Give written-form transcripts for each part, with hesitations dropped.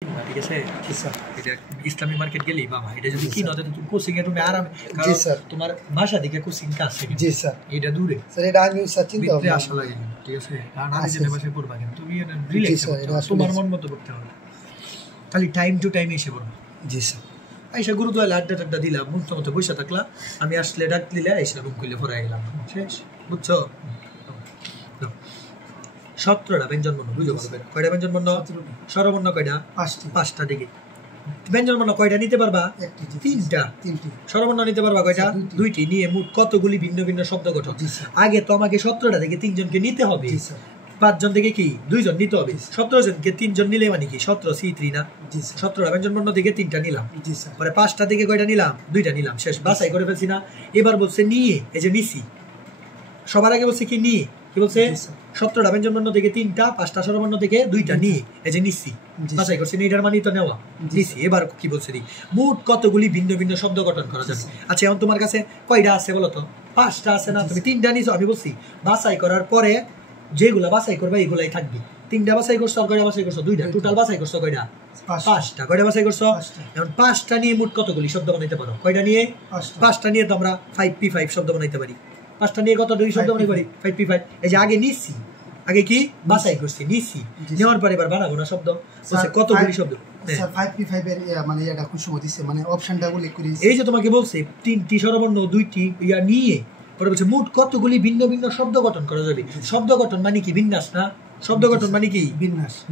ঠিক আছে এটা ইসলামী মার্কেট গেলি বাবা এটা যদি কি নতে তুমি কোচিং এ তুমি আরামে জি স্যার তোমার বাসা থেকে কোচিং কাছে জি স্যার এটা দূরে স্যার এটা আমি চিন্তা করতে আসা লাগে ঠিক আছে কারণ আমি যেটা বাসে পড়বা কিন্তু তুমি এটা রিল্যাক্স তোমার মন মতো করতে হবে খালি টাইম টু টাইম এসে পড়বা জি স্যার আইসা গুরুদুয়ারে আড্ডা দিলাম মুক্ত মতো বসে থাকলা আমি আসলে ডাক দিলে আইসা রুম খুলে পড়াই গেলাম শেষ বুঝছো 17টা ব্যঞ্জন বর্ণ বুঝো ভালো কয়টা ব্যঞ্জন বর্ণ স্বরবর্ণ কয়টা 5টা দিকে ব্যঞ্জন বর্ণ কয়টা নিতে পারবা 3টা স্বরবর্ণ নিতে পারবা কয়টা 2টি নিয়ে মোট কতগুলি ভিন্ন ভিন্ন শব্দ গঠন আগে তো আমাকে 17টা থেকে 3 জনকে নিতে হবে 5 জন থেকে কি 2 জন নিতে হবে 17 জনকে 3 জন নিলে মানে কি 17 C3 না 17টা ব্যঞ্জন বর্ণ থেকে 3টা নিলাম পরে 5টা থেকে কয়টা নিলাম 2টা নিলাম শেষ বাছাই করে ফেলছি না এবার বলছে নিয়ে এই যে নিছি সবার আগে বলছে কি নিয়ে কি বলছে 17টা ব্যঞ্জন বর্ণ থেকে 3টা 5টা স্বরবর্ণ থেকে 2টা নিয়ে এই যে নিছি বাছাই করছি এটার মানে তো নেওয়া নিছি এবার কি বলছে দি মোট কতগুলি ভিন্ন ভিন্ন শব্দ গঠন করা যাবে আচ্ছা এখন তোমার কাছে কয়টা আছে বলো তো 5টা আছে না তুমি 3টা নিছো আমি বলছি বাছাই করার পরে যেগুলা বাছাই করবে এগুলাই থাকবে 3টা বাছাই করছো আর কয়টা বাছাই করছো 2টা টোটাল বাছাই করছো কয়টা 5টা কয়টা বাছাই করছো এখন 5টা নিয়ে মোট কতগুলি শব্দ বানাইতে পারো কয়টা নিয়ে 5টা নিয়ে তো আমরা 5p5 শব্দ বানাইতে পারি 5টা নিয়ে কত 2 শব্দ বানাইতে পারি 5p5 এই যে আগে নিছি আগে কি বাছাই করছি নিছি নেওয়ার পরে এবার বানাবো না শব্দ বলছে কতগুলি শব্দ স্যার 5p5 এর মানে এটা কোন সময় দিছে মানে অপশনটা গুলো করে এই যে তোমাকে বলছে 3টি স্বরবর্ণ 2টি ইয়া নিয়ে পরে বলছে মোট কতগুলি ভিন্ন ভিন্ন শব্দ গঠন করা যাবে শব্দ গঠন মানে কি বিন্যাস না শব্দ গঠন মানে কি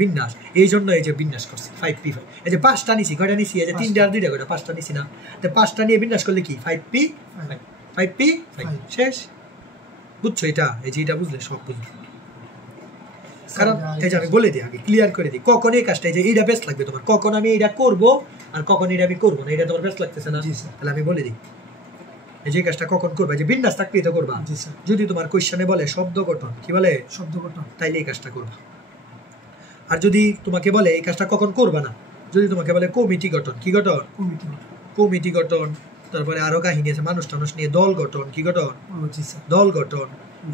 বিন্যাস এই জন্য এই যে বিন্যাস করছি 5p5 এই যে 5টা নিছি কয়টা নিছি এই যে 3টা আর 2টা কয়টা 5টা নিছি না তো 5টা নিয়ে বিন্যাস করলে কি 5p5 শেষ বুঝছো এটা এই যে এটা বুঝলে সব বুঝলে কারণ এই যে আমি বলে দিই আগে ক্লিয়ার করে দিই কখন এই কাজটা এই যে এইটা বেস্ট লাগবে তোমার কখন আমি এটা করব আর কখন এটা আমি করব না এটা তোমার বেস্ট লাগতেছে না তাহলে আমি বলে দিই এই যে কাজটা কখন করবে যে বিন্যাস থাকলেই তো করবা যদি তোমার কোশ্চেনে বলে শব্দ গঠন কি বলে শব্দ গঠন তাইলে এই কাজটা করবা আর যদি তোমাকে বলে এই কাজটা কখন করবা না যদি তোমাকে বলে কমিটি গঠন কি গঠন কমিটি গঠন তারপরে আরো কাহিনী আছে মানুষ টানুষ নিয়ে দল গঠন কি গঠন দল গঠন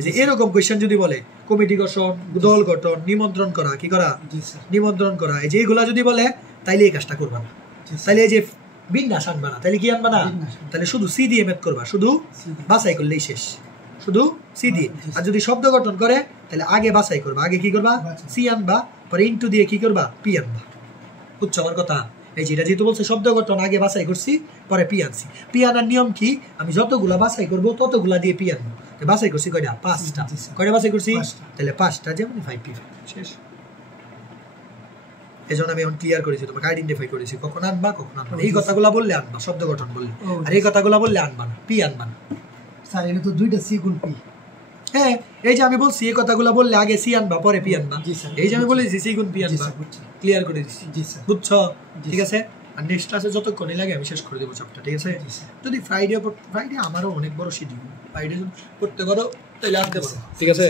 যে এরকম কোশ্চেন যদি বলে কমিটি গঠন দল গঠন নিমন্ত্রণ করা কি করা নিমন্ত্রণ করা এই যে এগুলা যদি বলে তাইলে এই কাজটা করবা না তাইলে এই যে বিন্যাস আনবা না তাহলে কি আনবা না তাহলে শুধু সি দিয়ে মেথ করবা শুধু বাছাই করলেই শেষ শুধু সি দিয়ে আর যদি শব্দ গঠন করে তাহলে আগে বাছাই করবা আগে কি করবা সি আনবা পরে ইনটু দিয়ে কি করবা পি আনবা বুঝছো আমার কথা এই যেটা যেহেতু বলছে শব্দ গঠন আগে বাছাই করছি পরে পি আনছি পি আনার নিয়ম কি আমি যতগুলা বাছাই করবো ততগুলা দিয়ে পি আনবো বাছাই করছি কয়টা 5টা কয়টা বাছাই করছি তাহলে 5টা যেমন 5p5 শেষ এজন্য আমি এখন ক্লিয়ার করেছি তোমাকে আইডেন্টিফাই করেছি কখন আনবা কখন আনবা এই কথাগুলো বললে আনবা শব্দ গঠন বললে আর এই কথাগুলো বললে আনবা না পি আনবা না স্যার এটা তো দুইটা সি গুণ পি হ্যাঁ এই যে আমি বলছি এই কথাগুলো বললে আগে সি আনবা পরে পি আনবা এই যে আমি বলেছি সি গুণ পি আনবা ক্লিয়ার করে দিচ্ছি বুঝছো ঠিক আছে আর নেক্সট ক্লাসে যতক্ষণই লাগে আমি শেষ করে দেবো চ্যাপ্টার ঠিক আছে যদি ফ্রাইডে আমারও অনেক বড় শিডিউল ফ্রাইডে যদি করতে পারো তাহলে আনতে পারো ঠিক আছে